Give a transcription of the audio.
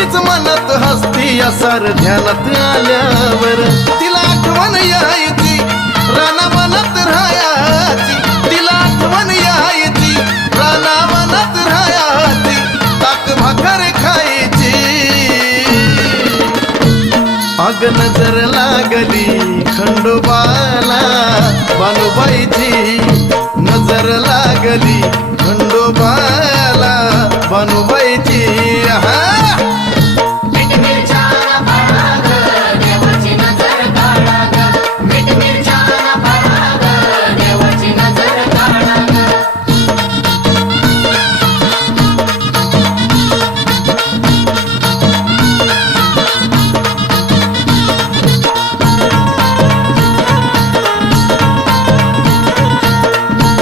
तीच मनात हसती असार ध्यानात आल्यावर तिला आठवण यायची रानावनात राहायची तिला आठवण यायची रानावनात राहायची ताक भाकर खायची अग नजर लागली खंडोबाला बानुबाईची नजर लागली